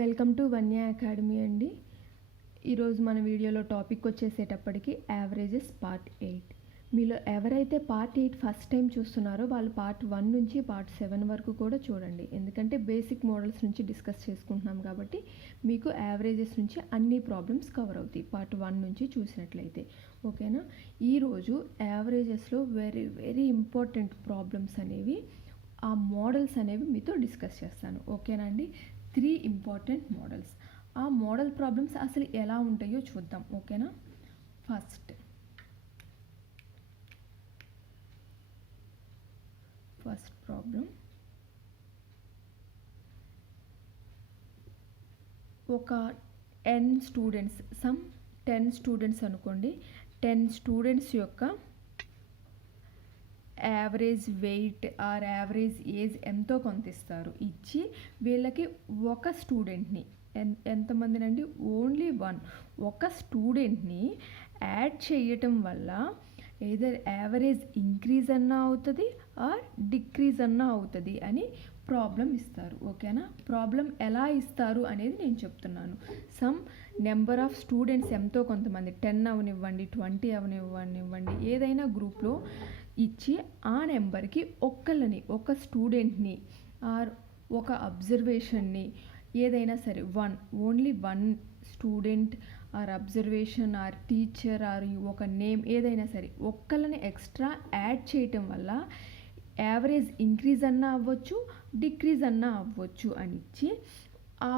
Welcome to Vanya academy అండి. ఈరోజు మన వీడియోలో టాపిక్ వచ్చేసేటప్పటికి యావరేజెస్ పార్ట్ 8. మీలో ఎవరైతే పార్ట్ 8 ఫస్ట్ టైం చూస్తున్నారో వాళ్ళు పార్ట్ 1 నుంచి పార్ట్ 7 వరకు కూడా చూడండి. ఎందుకంటే బేసిక్ మోడల్స్ నుంచి డిస్కస్ చేసుకుంటున్నాం కాబట్టి మీకు యావరేజెస్ నుంచి అన్ని ప్రాబ్లమ్స్ కవర్ అవుతాయి పార్ట్ 1 నుంచి చూసినట్లయితే. ఓకేనా? ఈరోజు యావరేజెస్లో వెరీ వెరీ ఇంపార్టెంట్ ప్రాబ్లమ్స్ అనేవి, ఆ మోడల్స్ అనేవి మీతో డిస్కస్ చేస్తాను. ఓకేనా అండి? 3 ఇంపార్టెంట్ మోడల్స్. ఆ మోడల్ ప్రాబ్లమ్స్ అసలు ఎలా ఉంటాయో చూద్దాం. ఓకేనా? ఫస్ట్ ప్రాబ్లం, ఒక 10 స్టూడెంట్స్, 10 స్టూడెంట్స్ అనుకోండి. 10 స్టూడెంట్స్ యొక్క average weight or average age ఎంతో కొంత ఇస్తారు. ఇచ్చి వీళ్ళకి ఒక స్టూడెంట్ని, ఎంతమందినండి? ఓన్లీ ఒక స్టూడెంట్ని యాడ్ చేయటం వల్ల ఏదర్ యావరేజ్ ఇంక్రీజ్ అన్నా అవుతుంది ఆర్ డిక్రీజ్ అన్నా అవుతుంది అని ప్రాబ్లం ఇస్తారు. ఓకేనా? ప్రాబ్లం ఎలా ఇస్తారు అనేది నేను చెప్తున్నాను. సమ్ నెంబర్ ఆఫ్ స్టూడెంట్స్ ఎంతో కొంతమంది 10 అవనివ్వండి, 20 అవనివ్వండి, ఏదైనా గ్రూప్లో ఇచ్చి ఆ నెంబర్కి ఒక స్టూడెంట్ని ఆర్ ఒక అబ్జర్వేషన్ని, ఏదైనా సరే only one student or observation or teacher or ఒక నేమ్, ఏదైనా సరే ఒక్కళ్ళని ఎక్స్ట్రా యాడ్ చేయటం వల్ల యావరేజ్ ఇంక్రీజ్ అన్నా అవ్వచ్చు, డిక్రీజ్ అన్నా అవ్వచ్చు అని ఇచ్చి ఆ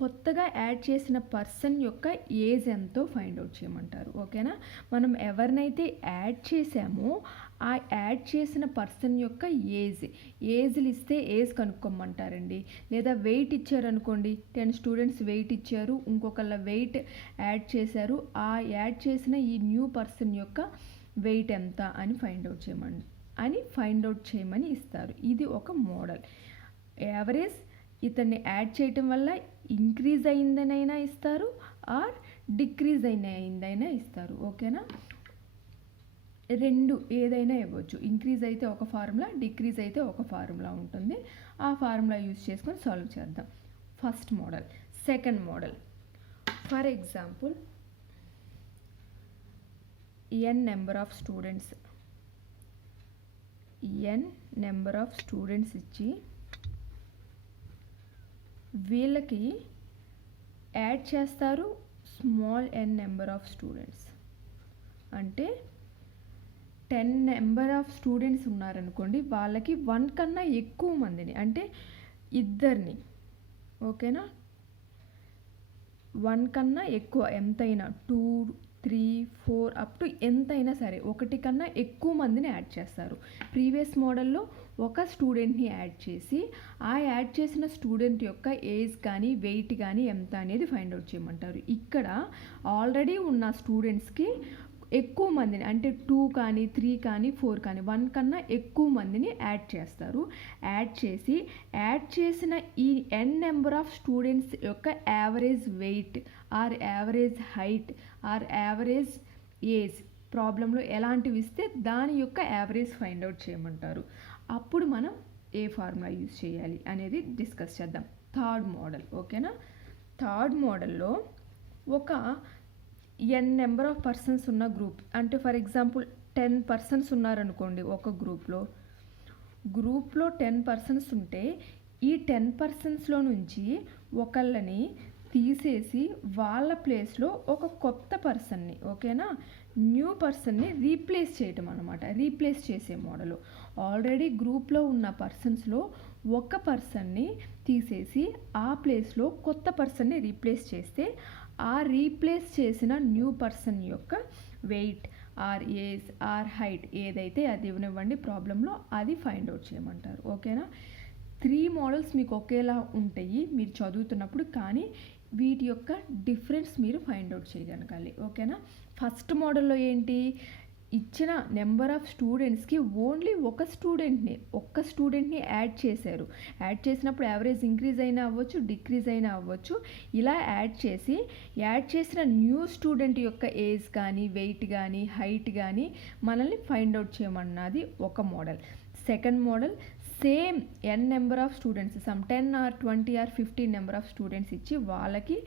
కొత్తగా యాడ్ చేసిన పర్సన్ యొక్క ఏజ్ ఎంతో ఫైండ్ అవుట్ చేయమంటారు. ఓకేనా? మనం ఎవరినైతే యాడ్ చేసామో ఆ యాడ్ చేసిన పర్సన్ యొక్క ఏజ్లు ఇస్తే ఏజ్ కనుక్కోమంటారండి. లేదా వెయిట్ ఇచ్చారనుకోండి, 10 స్టూడెంట్స్ వెయిట్ ఇచ్చారు, ఇంకొకళ్ళ వెయిట్ యాడ్ చేశారు, ఆ యాడ్ చేసిన ఈ న్యూ పర్సన్ యొక్క వెయిట్ ఎంత అని ఫైండ్ అవుట్ చేయమని ఇస్తారు. ఇది ఒక మోడల్. యావరేజ్ ఇతన్ని యాడ్ చేయటం వల్ల ఇంక్రీజ్ అయిందనైనా ఇస్తారు ఆర్ డిక్రీజ్ అయిందైనా ఇస్తారు. ఓకేనా? రెండు ఏదైనా ఇవ్వచ్చు. ఇంక్రీజ్ అయితే ఒక ఫార్ములా, డిక్రీజ్ అయితే ఒక ఫార్ములా ఉంటుంది. ఆ ఫార్ములా యూజ్ చేసుకొని సాల్వ్ చేద్దాం. First model. Second model, for example n number of students ఇచ్చి వీళ్ళకి యాడ్ చేస్తారు small n number of students. అంటే 10 నెంబర్ ఆఫ్ స్టూడెంట్స్ ఉన్నారనుకోండి, వాళ్ళకి 1 కన్నా ఎక్కువ మందిని, అంటే ఇద్దరిని, ఓకేనా, 1 కన్నా ఎక్కువ, ఎంతైనా 2, 3, 4 అప్ టు ఎంతైనా సరే 1 కన్నా ఎక్కువ మందిని యాడ్ చేస్తారు. ప్రీవియస్ మోడల్లో ఒక స్టూడెంట్ని యాడ్ చేసి ఆ యాడ్ చేసిన స్టూడెంట్ యొక్క ఏజ్ కానీ వెయిట్ కానీ ఎంత అనేది ఫైండ్ అవుట్ చేయమంటారు. ఇక్కడ ఆల్రెడీ ఉన్న స్టూడెంట్స్కి ఎక్కువ మందిని, అంటే 2 కానీ 3 కానీ 4 కానీ 1 కన్నా ఎక్కువ మందిని యాడ్ చేస్తారు. యాడ్ చేసిన ఈ n నెంబర్ ఆఫ్ స్టూడెంట్స్ యొక్క average weight or average height or average age ప్రాబ్లంలో ఎలాంటివి ఇస్తే దాని యొక్క యావరేజ్ ఫైండ్ అవుట్ చేయమంటారు. అప్పుడు మనం ఏ ఫార్ములా యూజ్ చేయాలి అనేది డిస్కస్ చేద్దాం. Third model. ఓకేనా? థర్డ్ మోడల్లో ఒక n నెంబర్ ఆఫ్ పర్సన్స్ ఉన్న గ్రూప్, అంటే ఫర్ ఎగ్జాంపుల్ 10 పర్సన్స్ ఉన్నారనుకోండి. ఒక గ్రూప్లో 10 పర్సన్స్ ఉంటే ఈ 10 పర్సన్స్లో నుంచి ఒకళ్ళని తీసేసి వాళ్ళ ప్లేస్లో ఒక కొత్త పర్సన్ని, ఓకేనా, న్యూ పర్సన్ని రీప్లేస్ చేయటం అనమాట. రీప్లేస్ చేసే మోడలు. ఆల్రెడీ గ్రూప్లో ఉన్న పర్సన్స్లో ఒక పర్సన్ని తీసేసి ఆ ప్లేస్లో కొత్త పర్సన్ని రీప్లేస్ చేస్తే ఆ రీప్లేస్ చేసిన న్యూ పర్సన్ యొక్క weight or age or height ఏదైతే అది ఇవ్వనివ్వండి ప్రాబ్లంలో, అది ఫైండ్ అవుట్ చేయమంటారు. ఓకేనా? 3 మోడల్స్ మీకు ఒకేలా ఉంటాయి మీరు చదువుతున్నప్పుడు, కానీ వీటి యొక్క డిఫరెన్స్ మీరు ఫైండ్ అవుట్ చేయగలగాలి. ఓకేనా? ఫస్ట్ మోడల్లో ఏంటి, ఇచ్చిన నెంబర్ ఆఫ్ స్టూడెంట్స్కి ఓన్లీ ఒక స్టూడెంట్ని యాడ్ చేశారు. యాడ్ చేసినప్పుడు యావరేజ్ ఇంక్రీజ్ అయినా అవ్వచ్చు, డిక్రీజ్ అయినా అవ్వచ్చు. ఇలా యాడ్ చేసిన న్యూ స్టూడెంట్ యొక్క ఏజ్ కానీ వెయిట్ కానీ హైట్ కానీ మనల్ని ఫైండ్ అవుట్ చేయమన్నది ఒక model. Second model, same N number of students, some 10 or 20 or 15 number of students ఇచ్చి వాళ్ళకి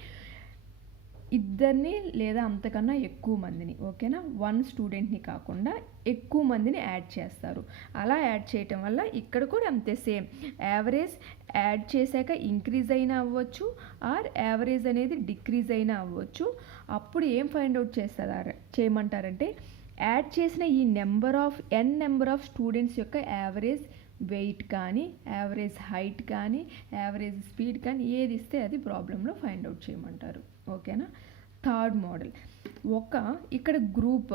ఇద్దరిని లేదా అంతకన్నా ఎక్కువ మందిని, ఓకేనా, 1 స్టూడెంట్ని కాకుండా ఎక్కువ మందిని యాడ్ చేస్తారు. అలా యాడ్ చేయటం వల్ల ఇక్కడ కూడా అంతే సేమ్ యావరేజ్ యాడ్ చేశాక ఇంక్రీజ్ అయినా అవ్వచ్చు ఆర్ యావరేజ్ అనేది డిక్రీజ్ అయినా అవ్వచ్చు. అప్పుడు ఏం ఫైండ్ అవుట్ చేయమంటారంటే యాడ్ చేసిన ఈ ఎన్ నెంబర్ ఆఫ్ స్టూడెంట్స్ యొక్క యావరేజ్ వెయిట్ కానీ, యావరేజ్ హైట్ కానీ, యావరేజ్ స్పీడ్ కానీ ఏది ఇస్తే అది ప్రాబ్లంలో ఫైండ్ అవుట్ చేయమంటారు. ఓకేనా. థర్డ్ మోడల్, ఇక్కడ గ్రూప్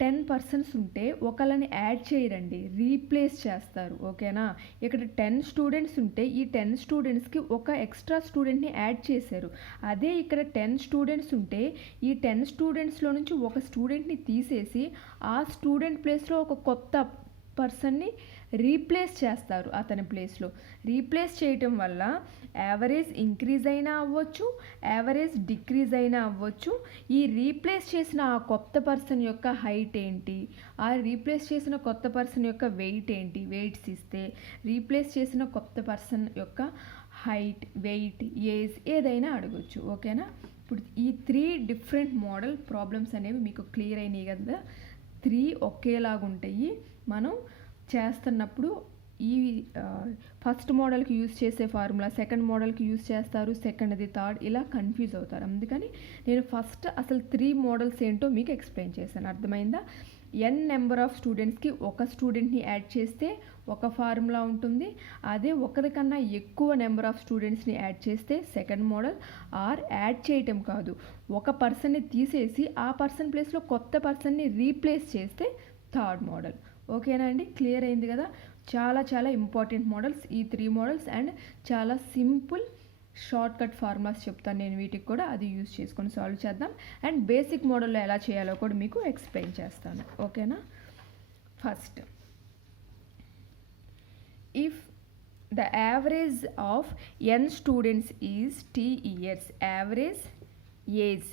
10 పర్సన్స్ ఉంటే ఒకళ్ళని యాడ్ చేయరండి, రీప్లేస్ చేస్తారు. ఓకేనా. ఇక్కడ 10 స్టూడెంట్స్ ఉంటే ఈ 10 స్టూడెంట్స్కి ఒక ఎక్స్ట్రా స్టూడెంట్ని యాడ్ చేశారు. అదే ఇక్కడ 10 స్టూడెంట్స్ ఉంటే ఈ 10 స్టూడెంట్స్లో నుంచి ఒక స్టూడెంట్ని తీసేసి ఆ స్టూడెంట్ ప్లేస్లో ఒక కొత్త పర్సన్ని రీప్లేస్ చేస్తారు. అతని ప్లేస్లో రీప్లేస్ చేయటం వల్ల యావరేజ్ ఇంక్రీజ్ అయినా అవ్వచ్చు, యావరేజ్ డిక్రీజ్ అయినా అవ్వచ్చు. ఈ రీప్లేస్ చేసిన ఆ కొత్త పర్సన్ యొక్క హైట్ ఏంటి, ఆ రీప్లేస్ చేసిన కొత్త పర్సన్ యొక్క వెయిట్ ఏంటి, వెయిట్స్ ఇస్తే రీప్లేస్ చేసిన కొత్త పర్సన్ యొక్క హైట్, వెయిట్, ఏజ్ ఏదైనా అడగచ్చు. ఓకేనా. ఇప్పుడు ఈ 3 డిఫరెంట్ మోడల్ ప్రాబ్లమ్స్ అనేవి మీకు క్లియర్ అయినాయి కదా. 3 ఒకేలాగుంటాయి. మనం చేస్తున్నప్పుడు ఈ ఫస్ట్ మోడల్కి యూజ్ చేసే ఫార్ములా సెకండ్ మోడల్కి యూజ్ చేస్తారు, సెకండ్ది థర్డ్ ఇలా కన్ఫ్యూజ్ అవుతారు. అందుకని నేను ఫస్ట్ అసలు 3 మోడల్స్ ఏంటో మీకు ఎక్స్ప్లెయిన్ చేశాను. అర్థమైందా? ఎన్ నెంబర్ ఆఫ్ స్టూడెంట్స్కి ఒక స్టూడెంట్ని యాడ్ చేస్తే ఒక ఫార్ములా ఉంటుంది. అదే ఒకరికన్నా ఎక్కువ నెంబర్ ఆఫ్ స్టూడెంట్స్ని యాడ్ చేస్తే సెకండ్ మోడల్. ఆర్ యాడ్ చేయటం కాదు, ఒక పర్సన్ని తీసేసి ఆ పర్సన్ ప్లేస్లో కొత్త పర్సన్ని రీప్లేస్ చేస్తే థర్డ్ మోడల్. ఓకేనా అండి, క్లియర్ అయింది కదా. చాలా చాలా ఇంపార్టెంట్ మోడల్స్ ఈ 3 మోడల్స్ అండ్ చాలా సింపుల్ షార్ట్ కట్ ఫార్ములాస్ చెప్తాను నేను, వీటికి కూడా అది యూజ్ చేసుకొని సాల్వ్ చేద్దాం. అండ్ బేసిక్ మోడల్లో ఎలా చేయాలో కూడా మీకు ఎక్స్ప్లెయిన్ చేస్తాను. ఓకేనా. First, if the average of n students is t years, average age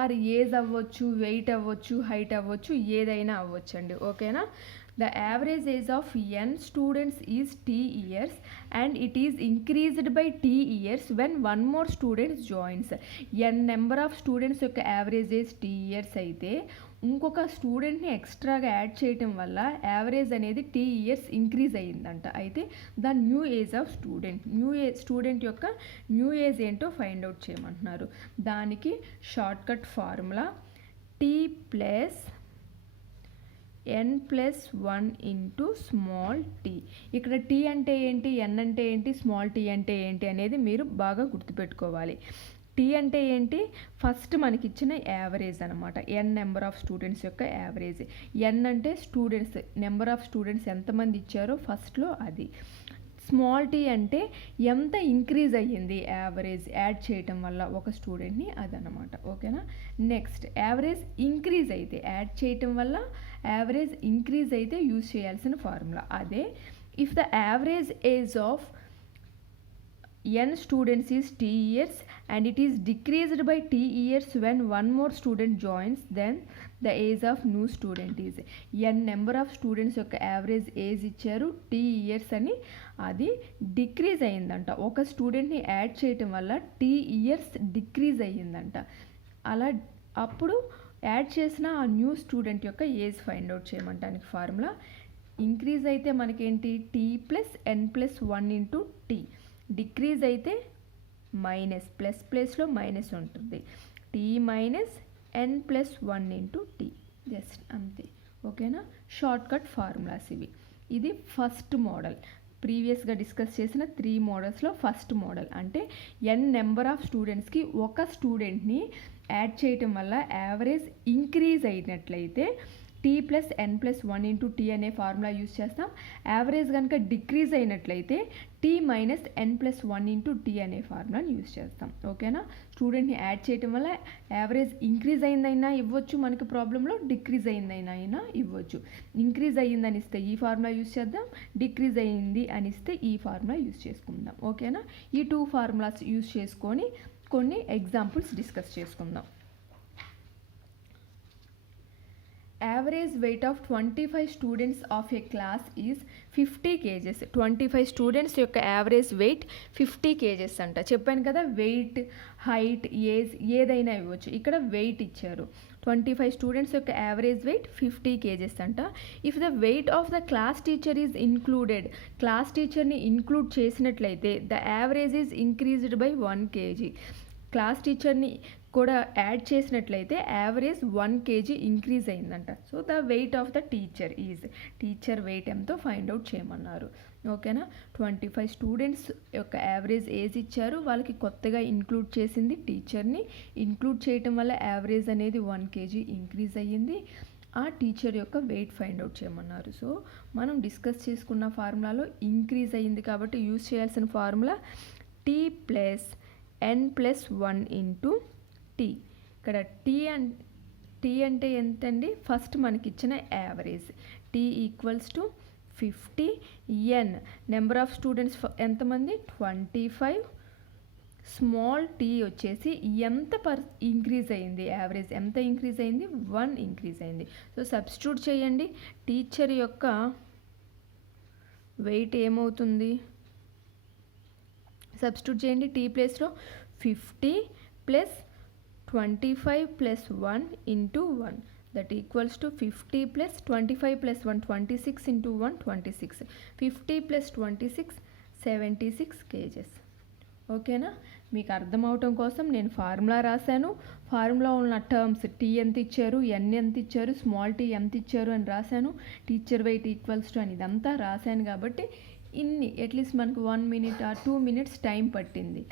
or age అవ్వచ్చు, వెయిట్ అవ్వచ్చు, హైట్ అవ్వచ్చు, ఏదైనా అవ్వచ్చు అండి. ఓకేనా. The average age of n students is t years and it is increased by t years when 1 more students joins. n number of students యొక్క average age t years అయితే ఇంకొక స్టూడెంట్ని ఎక్స్ట్రాగా యాడ్ చేయటం వల్ల యావరేజ్ అనేది t ఇయర్స్ ఇంక్రీజ్ అయ్యిందంట. అయితే the new age of student యొక్క న్యూ ఏజ్ ఏంటో ఫైండ్ అవుట్ చేయమంటున్నారు. దానికి short cut formula t plus n+1 into small t. ఇక్కడ t అంటే ఏంటి, n అంటే ఏంటి, స్మాల్ t అంటే ఏంటి అనేది మీరు బాగా గుర్తుపెట్టుకోవాలి. t అంటే ఏంటి, ఫస్ట్ మనకి ఇచ్చిన యావరేజ్ అనమాట, n నెంబర్ ఆఫ్ స్టూడెంట్స్ యొక్క యావరేజ్. n అంటే స్టూడెంట్స్, నెంబర్ ఆఫ్ స్టూడెంట్స్ ఎంతమంది ఇచ్చారో ఫస్ట్లో అది. స్మాల్ t అంటే ఎంత ఇంక్రీజ్ అయ్యింది యావరేజ్ యాడ్ చేయటం వల్ల ఒక స్టూడెంట్ని, అదనమాట. ఓకేనా. నెక్స్ట్, యావరేజ్ ఇంక్రీజ్ అయితే యాడ్ చేయటం వల్ల యావరేజ్ ఇంక్రీజ్ అయితే యూజ్ చేయాల్సిన ఫార్ములా అదే. If the average age of n students is t years and it is decreased by t years when 1 more student joins, then the age of new student is. n number of students యొక్క average age ఇచ్చారు, t years అని, అది decrease అయ్యిందంట. ఒక స్టూడెంట్ని add చేయటం వల్ల t years decrease అయ్యిందంట. అలా అప్పుడు యాడ్ చేసిన ఆ న్యూ స్టూడెంట్ యొక్క ఏజ్ ఫైండ్ అవుట్ చేయమంటానికి ఫార్ములా. ఇంక్రీజ్ అయితే మనకేంటి t plus n+1 into t. Decrease అయితే మైనస్, ప్లస్ ప్లేస్లో మైనస్ ఉంటుంది, t minus n+1 into t. Just అంతే. ఓకేనా. షార్ట్ కట్ ఫార్ములాస్ ఇవి. ఇది ఫస్ట్ మోడల్, ప్రీవియస్గా డిస్కస్ చేసిన 3 మోడల్స్లో ఫస్ట్ మోడల్. అంటే n నెంబర్ ఆఫ్ స్టూడెంట్స్కి ఒక స్టూడెంట్ని యాడ్ చేయటం వల్ల యావరేజ్ ఇంక్రీజ్ అయినట్లయితే t plus n+1 into t అనే ఫార్ములా యూజ్ చేస్తాం. యావరేజ్ కనుక డిక్రీజ్ అయినట్లయితే t minus n+1 into t అనే ఫార్ములాని యూజ్ చేస్తాం. ఓకేనా. స్టూడెంట్ని యాడ్ చేయటం వల్ల యావరేజ్ ఇంక్రీజ్ అయిందైనా ఇవ్వచ్చు మనకి ప్రాబ్లంలో, డిక్రీజ్ అయిందైనా ఇవ్వచ్చు. ఇంక్రీజ్ అయ్యిందని ఇస్తే ఈ ఫార్ములా యూజ్ చేద్దాం, డిక్రీజ్ అయ్యింది అని ఇస్తే ఈ ఫార్ములా యూజ్ చేసుకుందాం. ఓకేనా. ఈ 2 ఫార్ములాస్ యూజ్ చేసుకొని కొన్ని ఎగ్జాంపుల్స్ డిస్కస్ చేసుకుందాం. Average weight of 25 students of A class is 50 kgs. 25 students యొక్క యావరేజ్ వెయిట్ 50 కేజెస్ అంట. చెప్పాను కదా, వెయిట్, హైట్, ఏజ్ ఏదైనా ఇవ్వచ్చు. ఇక్కడ వెయిట్ ఇచ్చారు. 25 స్టూడెంట్స్ యొక్క యావరేజ్ వెయిట్ 50 కేజెస్ అంట. If the weight of the class teacher is included, class టీచర్ని ఇంక్లూడ్ చేసినట్లయితే the average is increased by 1 kg. Class టీచర్ని కూడా యాడ్ చేసినట్లయితే యావరేజ్ 1 kg ఇంక్రీజ్ అయిందంట. So the weight of the teacher is, teacher weight ఎంతో find out చేయమన్నారు. ఓకేనా. 25 students యొక్క యావరేజ్ ఏజ్ ఇచ్చారు, వాళ్ళకి కొత్తగా ఇంక్లూడ్ చేసింది టీచర్ని. ఇంక్లూడ్ చేయటం వల్ల యావరేజ్ అనేది 1 kg ఇంక్రీజ్ అయ్యింది. ఆ టీచర్ యొక్క వెయిట్ ఫైండ్ అవుట్ చేయమన్నారు. సో మనం డిస్కస్ చేసుకున్న ఫార్ములాలో ఇంక్రీజ్ అయ్యింది కాబట్టి యూజ్ చేయాల్సిన ఫార్ములా T+n+1 ఇంటూ టీ. ఇక్కడ టీ అంటే ఎంతండి, ఫస్ట్ మనకి ఇచ్చిన average. T equals to 50. N number of students ఎంతమంది, 25. స్మాల్ టీ వచ్చేసి ఎంత ఇంక్రీజ్ అయింది, యావరేజ్ ఎంత ఇంక్రీజ్ అయింది, 1 ఇంక్రీజ్ అయింది. సో సబ్స్టిట్యూట్ చేయండి. టీచర్ యొక్క వెయిట్ ఏమవుతుంది, సబ్స్టిట్యూట్ చేయండి. టీ ప్లేస్లో 50 plus 25 plus 1 into 1 that equals to 50 plus 25 plus 1 26 into 1 26. 50 plus 26 76 kgs. ఓకేనా. మీకు అర్థం అవటం కోసం నేను ఫార్ములా రాశాను. ఫార్ములా ఉన్న టర్మ్స్ టీ ఎంత ఇచ్చారు, ఎన్ ఎంత ఇచ్చారు, స్మాల్ టీ ఎంత ఇచ్చారు అని రాశాను. టీచర్ వెయిట్ ఈక్వల్స్ టు అని ఇదంతా రాశాను కాబట్టి ఇన్ని అట్లీస్ట్ మనకు 1 minute or 2 minutes టైం పట్టింది.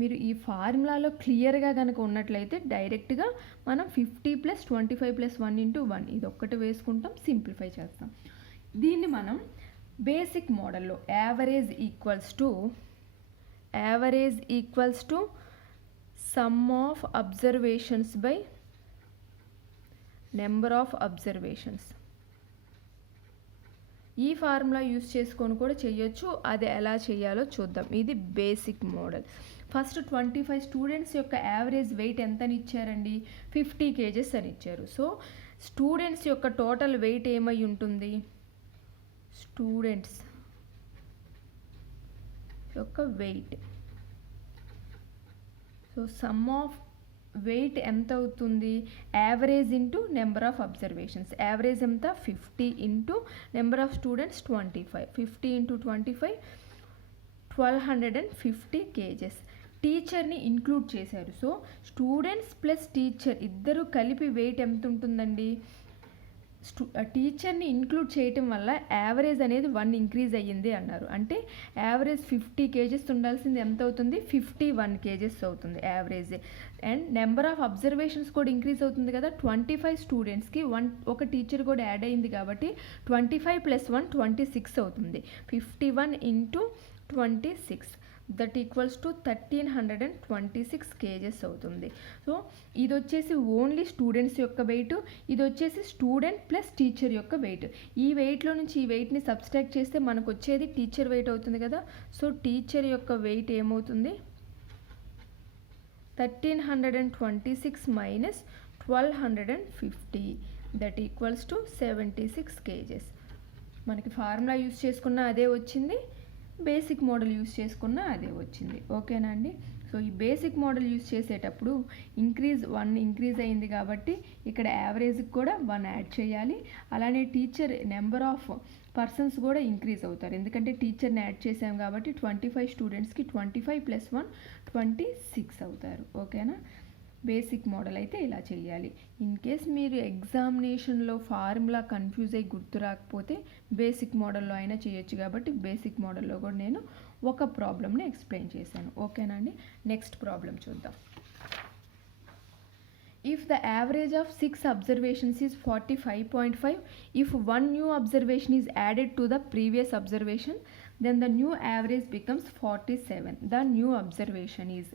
మీరు ఈ ఫార్ములాలో క్లియర్గా కనుక ఉన్నట్లయితే డైరెక్ట్గా మనం 50 ప్లస్ 25 ప్లస్ 1 ఇంటూ 1 ఇది ఒక్కటి వేసుకుంటాం, సింప్లిఫై చేస్తాం. దీన్ని మనం బేసిక్ మోడల్లో average equals to sum of observations by number of observations, ఈ ఫార్ములా యూస్ చేసుకొని కూడా చేయొచ్చు. అది ఎలా చేయాలో చూద్దాం. ఇది బేసిక్ మోడల్. ఫస్ట్ 25 స్టూడెంట్స్ యొక్క యావరేజ్ వెయిట్ ఎంతని ఇచ్చారండి, 50 కేజెస్ అని ఇచ్చారు. సో స్టూడెంట్స్ యొక్క టోటల్ వెయిట్ ఏమై ఉంటుంది, స్టూడెంట్స్ యొక్క weight. So sum of weight ఎంత అవుతుంది, average into number of observations. Average ఎంత, 50 into number of students 25. 50 into 25 1250 kgs. టీచర్ని ఇంక్లూడ్ చేశారు. సో స్టూడెంట్స్ ప్లస్ టీచర్ ఇద్దరు కలిపి వెయిట్ ఎంత ఉంటుందండి, టీచర్ని ఇంక్లూడ్ చేయటం వల్ల యావరేజ్ అనేది 1 ఇంక్రీజ్ అయ్యింది అన్నారు. అంటే యావరేజ్ 50 కేజెస్ ఉండాల్సింది ఎంత అవుతుంది, 51 కేజెస్ అవుతుంది average. And number of observations కూడా ఇంక్రీజ్ అవుతుంది కదా. 25 స్టూడెంట్స్కి ఒక టీచర్ కూడా యాడ్ అయింది కాబట్టి 25 ప్లస్ 1 26 అవుతుంది. 51 into 26 that equals to 1326 kgs అవుతుంది. సో ఇది వచ్చేసి ఓన్లీ స్టూడెంట్స్ యొక్క వెయిట్, ఇది వచ్చేసి స్టూడెంట్ ప్లస్ టీచర్ యొక్క వెయిట్. ఈ వెయిట్లో నుంచి ఈ వెయిట్ని సబ్స్ట్రాక్ట్ చేస్తే మనకు వచ్చేది టీచర్ వెయిట్ అవుతుంది కదా. సో టీచర్ యొక్క వెయిట్ ఏమవుతుంది, 1326 minus 1250 that equals to 76 kgs. మనకి ఫార్ములా యూస్ చేసుకున్న అదే వచ్చింది, బేసిక్ మోడల్ యూస్ చేసుకున్న అదే వచ్చింది. ఓకేనా అండి. సో ఈ బేసిక్ మోడల్ యూస్ చేసేటప్పుడు 1 ఇంక్రీజ్ అయింది కాబట్టి ఇక్కడ యావరేజ్కి కూడా 1 యాడ్ చేయాలి. అలానే టీచర్ నెంబర్ ఆఫ్ పర్సన్స్ కూడా ఇంక్రీజ్ అవుతారు, ఎందుకంటే టీచర్ని యాడ్ చేసాం కాబట్టి 25 స్టూడెంట్స్కి 25 ప్లస్ 1 26 అవుతారు. ఓకేనా. బేసిక్ మోడల్ అయితే ఇలా చేయాలి. ఇన్ కేస్ మీరు ఎగ్జామినేషన్లో ఫార్ములా కన్ఫ్యూజ్ అయ్యి గుర్తు రాకపోతే బేసిక్ మోడల్లో అయినా చేయొచ్చు కాబట్టి బేసిక్ మోడల్లో కూడా నేను ఒక ప్రాబ్లమ్ని ఎక్స్ప్లెయిన్ చేశాను. ఓకేనా అండి. నెక్స్ట్ ప్రాబ్లం చూద్దాం. If the average of 6 observations is 45.5, if one new observation is added to the previous observation, then the new average becomes 47. The new observation is,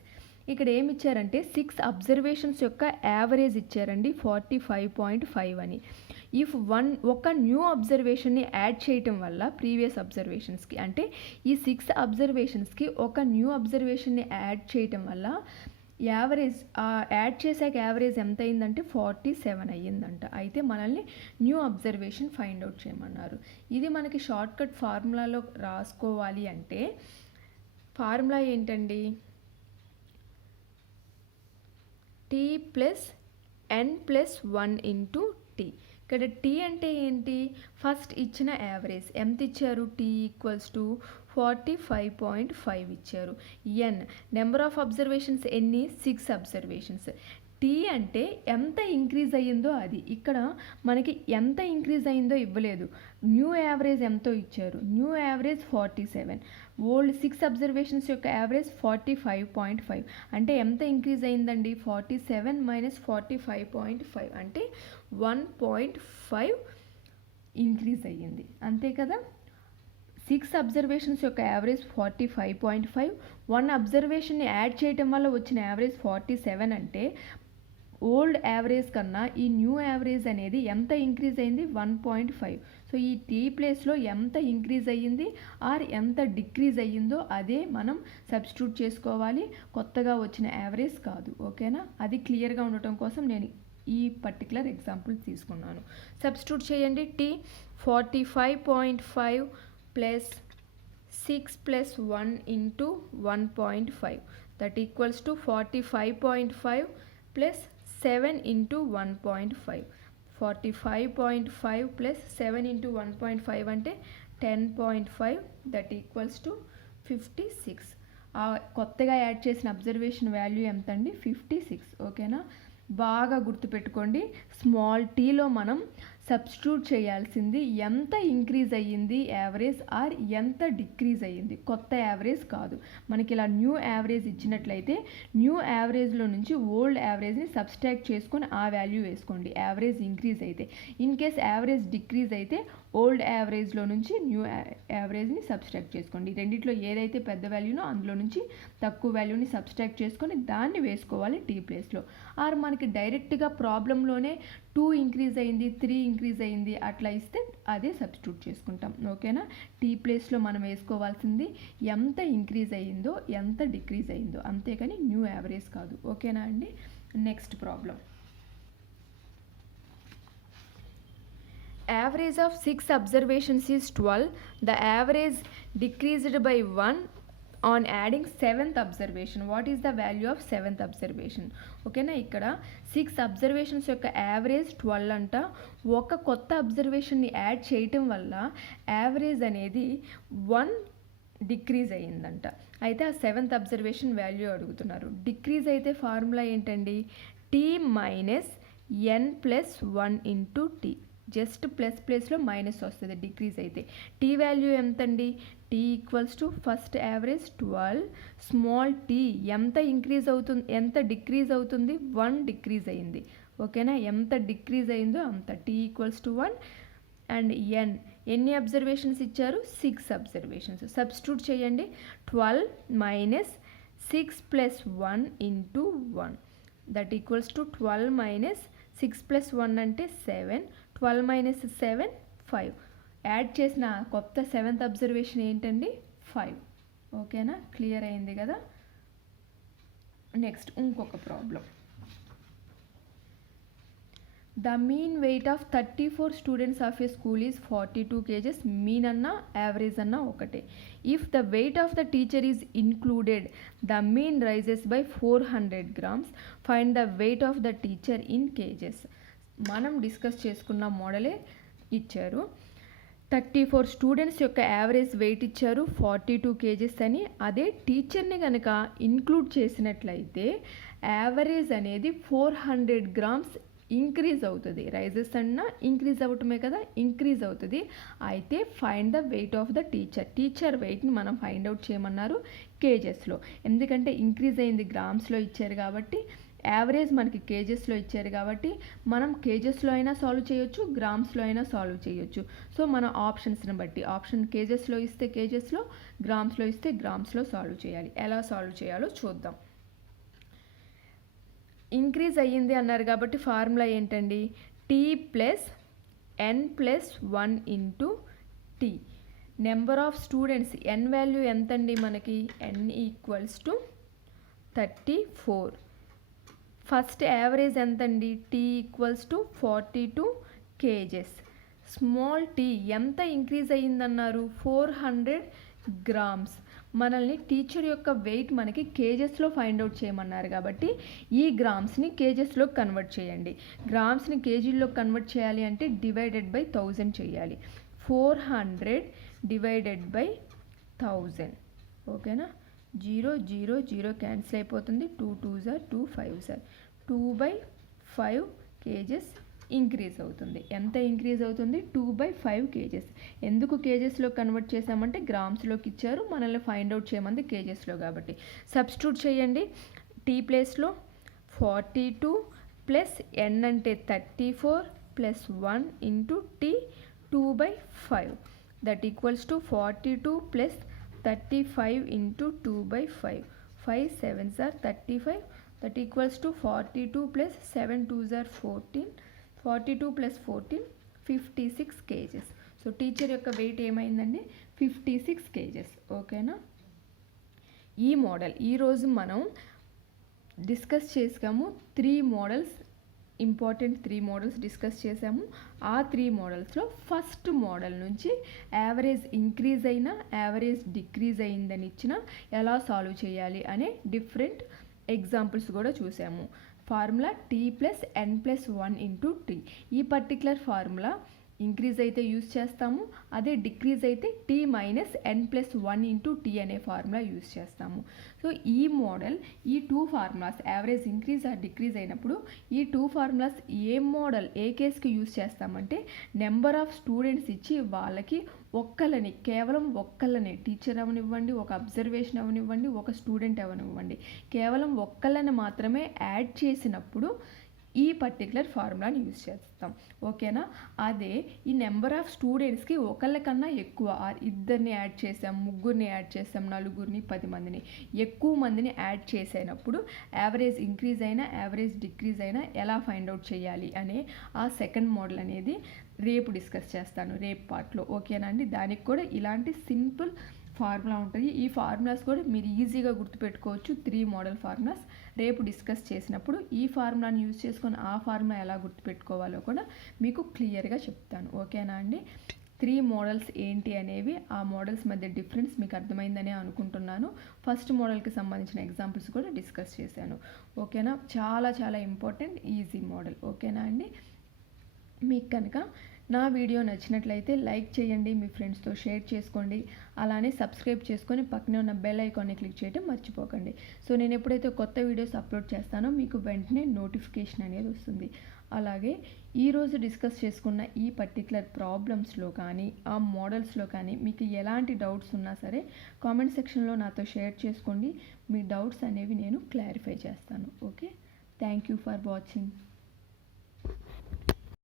ఇక్కడ ఏమి ఇచ్చారంటే 6 అబ్జర్వేషన్స్ యొక్క యావరేజ్ ఇచ్చారండి 45.5 అని. ఇఫ్ ఒక న్యూ అబ్జర్వేషన్ని యాడ్ చేయటం వల్ల ప్రీవియస్ అబ్జర్వేషన్స్కి, అంటే ఈ 6 అబ్జర్వేషన్స్కి ఒక న్యూ అబ్జర్వేషన్ని యాడ్ చేయటం వల్ల యావరేజ్ యాడ్ చేశాక యావరేజ్ ఎంత అయిందంటే 47 అయ్యిందంట. అయితే మనల్ని న్యూ అబ్జర్వేషన్ ఫైండ్ అవుట్ చేయమన్నారు. ఇది మనకి షార్ట్ కట్ ఫార్ములాలో రాసుకోవాలి అంటే ఫార్ములా ఏంటండి, T plus N plus 1 into T. ఇక్కడ టీ అంటే ఏంటి, ఫస్ట్ ఇచ్చిన యావరేజ్ ఎంత ఇచ్చారు, టీ ఈక్వల్స్ టు 45.5 ఇచ్చారు. ఎన్ నెంబర్ ఆఫ్ అబ్జర్వేషన్స్ ఎన్ని, 6 అబ్జర్వేషన్స్. టీ అంటే ఎంత ఇంక్రీజ్ అయ్యిందో అది, ఇక్కడ మనకి ఎంత ఇంక్రీజ్ అయ్యిందో ఇవ్వలేదు, న్యూ యావరేజ్ ఎంతో ఇచ్చారు. న్యూ యావరేజ్ 47, ఓల్డ్ 6 అబ్జర్వేషన్స్ యొక్క యావరేజ్ 45.5. అంటే ఎంత ఇంక్రీజ్ అయిందండి, 47 మైనస్ 45.5 అంటే 1.5 ఇంక్రీజ్ అయ్యింది, అంతే కదా. 6 అబ్జర్వేషన్స్ యొక్క యావరేజ్ 45.5, 1 అబ్జర్వేషన్ని యాడ్ చేయటం వల్ల వచ్చిన యావరేజ్ 47 అంటే ఓల్డ్ యావరేజ్ కన్నా ఈ న్యూ యావరేజ్ అనేది ఎంత ఇంక్రీజ్ అయింది, 1.5. సో ఈ టీ ప్లేస్లో ఎంత ఇంక్రీజ్ అయ్యింది ఆర్ ఎంత డిక్రీజ్ అయ్యిందో అదే మనం సబ్స్టిట్యూట్ చేసుకోవాలి, కొత్తగా వచ్చిన యావరేజ్ కాదు. ఓకేనా, అది క్లియర్గా ఉండటం కోసం నేను ఈ పర్టికులర్ ఎగ్జాంపుల్ తీసుకున్నాను. సబ్స్టిట్యూట్ చేయండి. T 45.5 plus 6 plus 1 into 1.5 that equals to 45.5 plus 7 into 1.5. 45.5 plus 7 into 1.5 అంటే 10.5 దట్ ఈక్వల్స్ టు 56. కొత్తగా యాడ్ చేసిన అబ్జర్వేషన్ వాల్యూ ఎంత అండి, 56. ఓకేనా, బాగా గుర్తుపెట్టుకోండి. స్మాల్ టీలో మనం సబ్స్టిట్యూట్ చేయాల్సింది ఎంత ఇంక్రీజ్ అయ్యింది యావరేజ్ ఆర్ ఎంత డిక్రీజ్ అయ్యింది, కొత్త యావరేజ్ కాదు. మనకి ఇలా న్యూ యావరేజ్ ఇచ్చినట్లయితే న్యూ యావరేజ్లో నుంచి ఓల్డ్ యావరేజ్ని సబ్స్ట్రాక్ట్ చేసుకొని ఆ వాల్యూ వేసుకోండి, యావరేజ్ ఇంక్రీజ్ అయితే. ఇన్ కేస్ యావరేజ్ డిక్రీజ్ అయితే ఓల్డ్ యావరేజ్లో నుంచి న్యూ యావరేజ్ని సబ్స్ట్రాక్ట్ చేసుకోండి. రెండిట్లో ఏదైతే పెద్ద వాల్యూనో అందులో నుంచి తక్కువ వాల్యూని సబ్స్ట్రాక్ట్ చేసుకొని దాన్ని వేసుకోవాలి టీ ప్లేస్లో. ఆర్ మనకి డైరెక్ట్గా ప్రాబ్లంలోనే 2 ఇంక్రీజ్ అయింది, 3 ఇంక్రీజ్ అయింది అట్లా ఇస్తే అదే సబ్స్టిట్యూట్ చేసుకుంటాం. ఓకేనా, టీ ప్లేస్లో మనం వేసుకోవాల్సింది ఎంత ఇంక్రీజ్ అయ్యిందో ఎంత డిక్రీజ్ అయ్యిందో, అంతేకాని న్యూ యావరేజ్ కాదు. ఓకేనా అండి. Next problem, average of 6 observations is 12. The average decreased by 1 on adding 7th observation. What is the value of 7th observation? ఓకేనా, ఇక్కడ 6 అబ్జర్వేషన్స్ యొక్క యావరేజ్ 12 అంట. ఒక కొత్త అబ్జర్వేషన్ని యాడ్ చేయటం వల్ల యావరేజ్ అనేది 1 డిక్రీజ్ అయ్యిందంట. అయితే ఆ 7th అబ్జర్వేషన్ వాల్యూ అడుగుతున్నారు. డిక్రీజ్ అయితే ఫార్ములా ఏంటండి, t minus n plus 1 into t. Just plus ప్లేస్లో మైనస్ వస్తుంది డిక్రీజ్ అయితే. టీ వాల్యూ ఎంతండి, tea equals to first average 12, small tea ఎంత ఇంక్రీజ్ అవుతుంది ఎంత డిక్రీజ్ అవుతుంది, 1 డిక్రీజ్ అయింది. ఓకేనా, ఎంత డిక్రీజ్ అయిందో అంత, టీ ఈక్వల్స్ టు 1. అండ్ ఎన్ ఎన్ని అబ్జర్వేషన్స్ ఇచ్చారు, 6 అబ్జర్వేషన్స్. సబ్స్టిట్యూట్ చేయండి. 12 minus 6 plus 1 into 1 that equals to 12 minus 6 plus 1 అంటే 7, 12 మైనస్ 7 5. యాడ్ చేసిన కొత్త 7th అబ్జర్వేషన్ ఏంటండి, 5. ఓకేనా, క్లియర్ అయింది కదా. నెక్స్ట్ ఇంకొక problem. The mean weight of 34 students of a school is 42 kgs. Mean అన్నా యావరేజ్ అన్నా ఒకటే. If the weight of the teacher is included the mean rises by 400 grams. Find the weight of the teacher in kgs. మనం discuss చేసుకున్న మోడలే ఇచ్చారు. 34 students యొక్క average wait ఇచ్చారు 42 kgs అని. అదే టీచర్ని కనుక ఇంక్లూడ్ చేసినట్లయితే యావరేజ్ అనేది 400 grams ఇంక్రీజ్ అవుతుంది. రైజెస్ అన్నా ఇంక్రీజ్ అవ్వటమే కదా, ఇంక్రీజ్ అవుతుంది. అయితే find the weight of the teacher వెయిట్ని మనం ఫైండ్ అవుట్ చేయమన్నారు కేజెస్లో. ఎందుకంటే ఇంక్రీజ్ అయింది గ్రామ్స్లో ఇచ్చారు కాబట్టి, యావరేజ్ మనకి కేజెస్లో ఇచ్చారు కాబట్టి మనం కేజెస్లో అయినా సాల్వ్ చేయొచ్చు, గ్రామ్స్లో అయినా సాల్వ్ చేయొచ్చు. సో మన ఆప్షన్స్ని బట్టి, ఆప్షన్ కేజెస్లో ఇస్తే కేజెస్లో, గ్రామ్స్లో ఇస్తే గ్రామ్స్లో సాల్వ్ చేయాలి. ఎలా సాల్వ్ చేయాలో చూద్దాం. ఇంక్రీజ్ అయ్యింది అన్నారు కాబట్టి ఫార్ములా ఏంటండి, T plus N plus 1 into T. Number of students N value ఎంతండి మనకి, N equals to 34. First average ఎంతండి? Tea equals to 42 kgs. Small tea ఎంత ఇంక్రీజ్ అయ్యిందన్నారు? 400 grams. మనల్ని టీచర్ యొక్క వెయిట్ మనకి కేజెస్లో ఫైండ్ అవుట్ చేయమన్నారు కాబట్టి ఈ గ్రామ్స్ని కేజెస్లో కన్వర్ట్ చేయండి. గ్రామ్స్ని కేజీల్లో కన్వర్ట్ చేయాలి అంటే డివైడెడ్ బై 1000 చేయాలి. 400 డివైడెడ్ బై 1000. ఓకేనా? 0 0 0 క్యాన్సిల్ అయిపోతుంది. 2 2s are 2 5s are 2/5 kgs increase అవుతుంది. ఎంత ఇంక్రీజ్ అవుతుంది? 2/5 kgs. ఎందుకు కేజెస్లో కన్వర్ట్ చేసామంటే గ్రామ్స్లోకి ఇచ్చారు, మనల్ని ఫైండ్ అవుట్ చేయమంది కేజెస్లో కాబట్టి. సబ్స్టిట్యూట్ చేయండి. టీ ప్లేస్లో 42 ప్లస్ ఎన్ అంటే 34 plus 1 into T 2/5 that equals to 42 plus 35 into 2/5. 5 7s are 35 that equals to 42 plus 7 2s are 14. 42 plus 14 56 kgs. So teacher యొక్క వెయిట్ ఏమైందండి? 56 kgs. ఓకేనా? ఈ మోడల్ ఈరోజు మనం డిస్కస్ చేసాము. 3 మోడల్స్, ఇంపార్టెంట్ 3 మోడల్స్ డిస్కస్ చేసాము. ఆ 3 మోడల్స్లో ఫస్ట్ మోడల్ నుంచి యావరేజ్ ఇంక్రీజ్ అయినా యావరేజ్ డిక్రీజ్ అయిందని ఇచ్చిన ఎలా సాల్వ్ చేయాలి అనే డిఫరెంట్ ఎగ్జాంపుల్స్ కూడా చూసాము. Formula tea plus N plus 1 into tea. ఈ పర్టికులర్ ఫార్ములా ఇంక్రీజ్ అయితే యూజ్ చేస్తాము, అదే డిక్రీజ్ అయితే tea minus n plus 1 into tea అనే ఫార్ములా యూజ్ చేస్తాము. సో ఈ మోడల్, ఈ 2 formulas average increase or decrease అయినప్పుడు ఈ 2 ఫార్ములాస్ ఏ మోడల్ ఏ కేస్కి యూజ్ చేస్తామంటే నెంబర్ ఆఫ్ స్టూడెంట్స్ ఇచ్చి వాళ్ళకి ఒక్కళ్ళని, కేవలం ఒక్కళ్ళని, టీచర్ అవనివ్వండి, ఒక అబ్జర్వేషన్ అవనివ్వండి, ఒక స్టూడెంట్ అవనివ్వండి, కేవలం ఒక్కళ్ళని మాత్రమే యాడ్ చేసినప్పుడు ఈ పర్టికులర్ ఫార్ములాని యూజ్ చేస్తాం. ఓకేనా? అదే ఈ నెంబర్ ఆఫ్ స్టూడెంట్స్కి ఒకళ్ళకన్నా ఎక్కువ, ఇద్దరిని యాడ్ చేసాం, ముగ్గురిని యాడ్ చేసాం, నలుగురిని, 10 మందిని, ఎక్కువ మందిని యాడ్ చేసినప్పుడు యావరేజ్ ఇంక్రీజ్ అయినా యావరేజ్ డిక్రీజ్ అయినా ఎలా ఫైండ్ అవుట్ చేయాలి అనే ఆ సెకండ్ మోడల్ అనేది రేపు డిస్కస్ చేస్తాను, రేపు పార్ట్లో. ఓకేనా అండి? దానికి కూడా ఇలాంటి సింపుల్ ఫార్ములా ఉంటుంది. ఈ ఫార్ములాస్ కూడా మీరు ఈజీగా గుర్తుపెట్టుకోవచ్చు. 3 మోడల్ ఫార్ములాస్ రేపు డిస్కస్ చేసినప్పుడు ఈ ఫార్ములాని యూజ్ చేసుకొని ఆ ఫార్ములా ఎలా గుర్తుపెట్టుకోవాలో కూడా మీకు క్లియర్గా చెప్తాను. ఓకేనా అండి? 3 మోడల్స్ ఏంటి అనేవి, ఆ మోడల్స్ మధ్య డిఫరెన్స్ మీకు అర్థమైందనే అనుకుంటున్నాను. ఫస్ట్ మోడల్కి సంబంధించిన ఎగ్జాంపుల్స్ కూడా డిస్కస్ చేశాను. ఓకేనా? చాలా చాలా ఇంపార్టెంట్, ఈజీ మోడల్. ఓకేనా అండి? మీకు కనుక నా వీడియో నచ్చినట్లయితే లైక్ చేయండి, మీ ఫ్రెండ్స్తో షేర్ చేసుకోండి, అలానే సబ్స్క్రైబ్ చేసుకొని పక్కనే ఉన్న బెల్ ఐకాన్ని క్లిక్ చేయడం మర్చిపోకండి. సో నేను ఎప్పుడైతే కొత్త వీడియోస్ అప్లోడ్ చేస్తానో మీకు వెంటనే నోటిఫికేషన్ అనేది వస్తుంది. అలాగే ఈరోజు డిస్కస్ చేసుకున్న ఈ పర్టికులర్ ప్రాబ్లమ్స్లో కానీ ఆ మోడల్స్లో కానీ మీకు ఎలాంటి డౌట్స్ ఉన్నా సరే కామెంట్ సెక్షన్లో నాతో షేర్ చేసుకోండి. మీ డౌట్స్ అనేవి నేను క్లారిఫై చేస్తాను. Okay? Thank you for watching.